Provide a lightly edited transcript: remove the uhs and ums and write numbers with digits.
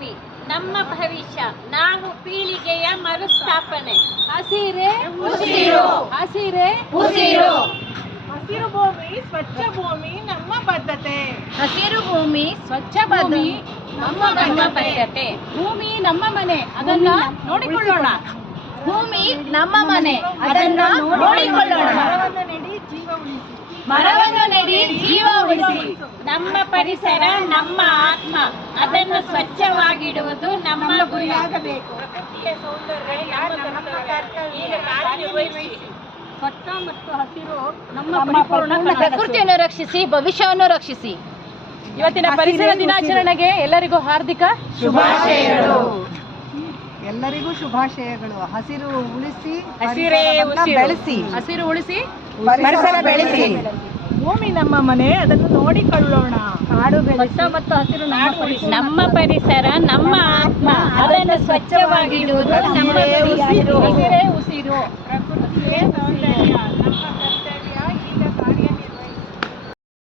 ಭೂಮಿ ನಮ್ಮ ಭವಿಷ್ಯ, ನಾವು ಪೀಳಿಗೆಯ ಮರುಸ್ಥಾಪನೆ. ಹಸಿರೇ ಉಸಿರು, ಹಸಿರೇ ಉಸಿರು. ಹಸಿರು ಭೂಮಿ, ಸ್ವಚ್ಛ ಭೂಮಿ ನಮ್ಮ ಬದ್ಧತೆ. ಹಸಿರು ಭೂಮಿ, ಸ್ವಚ್ಛ ಭೂಮಿ ನಮ್ಮ ಬದ್ಧತೆ. ಭೂಮಿ ನಮ್ಮ ಮನೆ, ಅದನ್ನ ನೋಡಿಕೊಳ್ಳೋಣ. ಭೂಮಿ ನಮ್ಮ ಮನೆ, ಅದನ್ನ ನೋಡಿಕೊಳ್ಳೋಣ. ಮರವನ್ನು ನೆಡಿ ಜೀವ ಉಳಿಸಿ. ನಮ್ಮ ಪರಿಸರ ನಮ್ಮ ಆತ್ಮ, ಅದನ್ನು ಸ್ವಚ್ಛವಾಗಿಡುವುದು ನಮ್ಮ ಗುರಿಯಾಗಬೇಕು. ಪ್ರಕೃತಿಯ ಸೌಂದರ್ಯ ನಮ್ಮ ಕರ್ತವ್ಯ. ಈಗ ಕಾರ್ಯನಿರ್ವಹಿಸಿ. ಸ್ವಚ್ಛ ಮತ್ತು ಹಸಿರು ನಮ್ಮ ಪರಿಪೂರ್ಣ. ಪ್ರಕೃತಿಯನ್ನು ರಕ್ಷಿಸಿ, ಭವಿಷ್ಯವನ್ನು ರಕ್ಷಿಸಿ. ಇವತ್ತಿನ ಪರಿಸರ ದಿನಾಚರಣೆಗೆ ಎಲ್ಲರಿಗೂ ಹಾರ್ದಿಕ ಶುಭಾಶಯಗಳು. ಎಲ್ಲರಿಗೂ ಶುಭಾಶಯಗಳು. ಹಸಿರು ಉಳಿಸಿ, ಹಸಿರೇ ಉಸಿರು. ಬೆಳೆಸಿ. ಹಸಿರು ಉಳಿಸಿ, ಪರಿಸರ ಬೆಳೆಸಿ. ಭೂಮಿ ನಮ್ಮ ಮನೆ, ಅದನ್ನು ನೋಡಿಕೊಳ್ಳೋಣ. ಕಾಡು ಸ್ವಚ್ಛ ಮತ್ತು ಹಸಿರು ನಮ್ಮ ಪರಿಸರ ನಮ್ಮ ಆತ್ಮ, ಅದನ್ನು ಸ್ವಚ್ಛವಾಗಿಡುವುದು ನಮ್ಮ ಗುರಿಯಾಗಬೇಕು. ಹಸಿರೇ ಉಸಿರು. ಪ್ರಕೃತಿಯೇ ಸೌಂದರ್ಯ ನಮ್ಮ